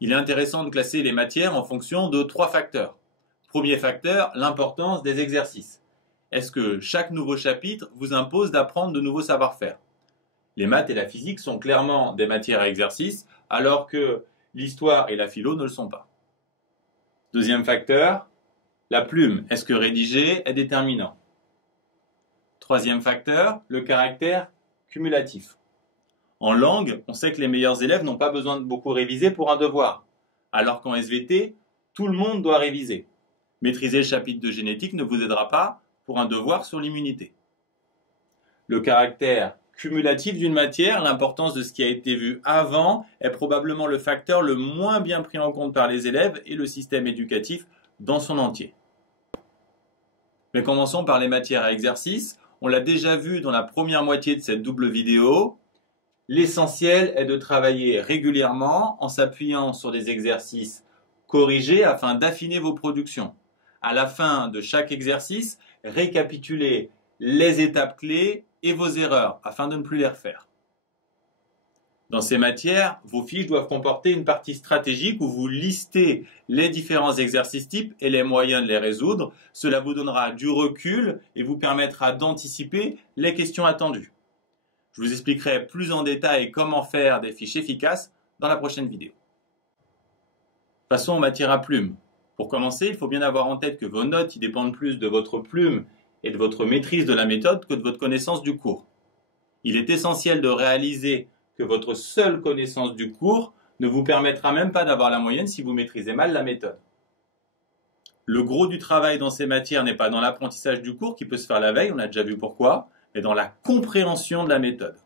Il est intéressant de classer les matières en fonction de 3 facteurs. Premier facteur, l'importance des exercices. Est-ce que chaque nouveau chapitre vous impose d'apprendre de nouveaux savoir-faire? Les maths et la physique sont clairement des matières à exercice, alors que l'histoire et la philo ne le sont pas. Deuxième facteur, la plume. Est-ce que rédiger est déterminant? Troisième facteur, le caractère cumulatif. En langue, on sait que les meilleurs élèves n'ont pas besoin de beaucoup réviser pour un devoir, alors qu'en SVT, tout le monde doit réviser. Maîtriser le chapitre de génétique ne vous aidera pas pour un devoir sur l'immunité. Le caractère cumulatif d'une matière, l'importance de ce qui a été vu avant, est probablement le facteur le moins bien pris en compte par les élèves et le système éducatif dans son entier. Mais commençons par les matières à exercice. On l'a déjà vu dans la première moitié de cette double vidéo. L'essentiel est de travailler régulièrement en s'appuyant sur des exercices corrigés afin d'affiner vos productions. À la fin de chaque exercice, récapitulez les étapes clés et vos erreurs afin de ne plus les refaire. Dans ces matières, vos fiches doivent comporter une partie stratégique où vous listez les différents exercices types et les moyens de les résoudre. Cela vous donnera du recul et vous permettra d'anticiper les questions attendues. Je vous expliquerai plus en détail comment faire des fiches efficaces dans la prochaine vidéo. Passons aux matières à plume. Pour commencer, il faut bien avoir en tête que vos notes y dépendent plus de votre plume et de votre maîtrise de la méthode que de votre connaissance du cours. Il est essentiel de réaliser que votre seule connaissance du cours ne vous permettra même pas d'avoir la moyenne si vous maîtrisez mal la méthode. Le gros du travail dans ces matières n'est pas dans l'apprentissage du cours qui peut se faire la veille, on a déjà vu pourquoi, mais dans la compréhension de la méthode.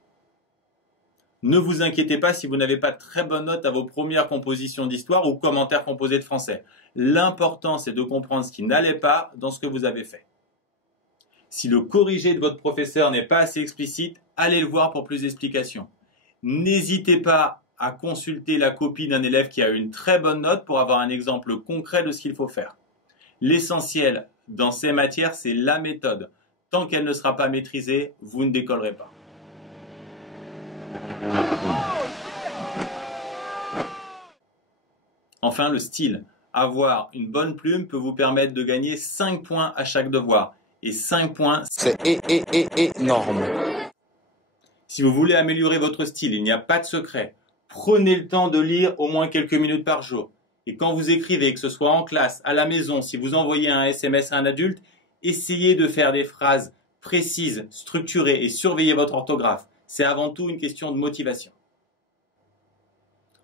Ne vous inquiétez pas si vous n'avez pas de très bonnes notes à vos premières compositions d'histoire ou commentaires composés de français. L'important, c'est de comprendre ce qui n'allait pas dans ce que vous avez fait. Si le corrigé de votre professeur n'est pas assez explicite, allez le voir pour plus d'explications. N'hésitez pas à consulter la copie d'un élève qui a eu une très bonne note pour avoir un exemple concret de ce qu'il faut faire. L'essentiel dans ces matières, c'est la méthode. Tant qu'elle ne sera pas maîtrisée, vous ne décollerez pas. Enfin, le style. Avoir une bonne plume peut vous permettre de gagner 5 points à chaque devoir. Et 5 points, c'est énorme. Si vous voulez améliorer votre style, il n'y a pas de secret. Prenez le temps de lire au moins quelques minutes par jour. Et quand vous écrivez, que ce soit en classe, à la maison, si vous envoyez un SMS à un adulte, essayez de faire des phrases précises, structurées et surveillez votre orthographe. C'est avant tout une question de motivation.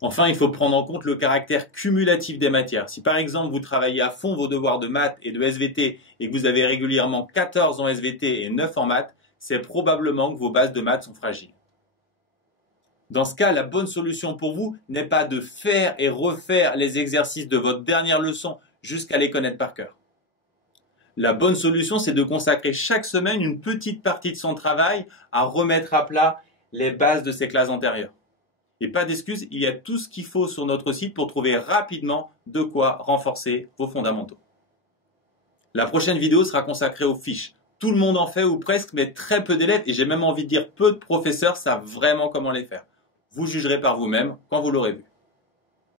Enfin, il faut prendre en compte le caractère cumulatif des matières. Si par exemple vous travaillez à fond vos devoirs de maths et de SVT et que vous avez régulièrement 14 en SVT et 9 en maths, c'est probablement que vos bases de maths sont fragiles. Dans ce cas, la bonne solution pour vous n'est pas de faire et refaire les exercices de votre dernière leçon jusqu'à les connaître par cœur. La bonne solution, c'est de consacrer chaque semaine une petite partie de son travail à remettre à plat les bases de ces classes antérieures. Et pas d'excuses, il y a tout ce qu'il faut sur notre site pour trouver rapidement de quoi renforcer vos fondamentaux. La prochaine vidéo sera consacrée aux fiches. Tout le monde en fait ou presque, mais très peu d'élèves, et j'ai même envie de dire peu de professeurs savent vraiment comment les faire. Vous jugerez par vous-même quand vous l'aurez vu.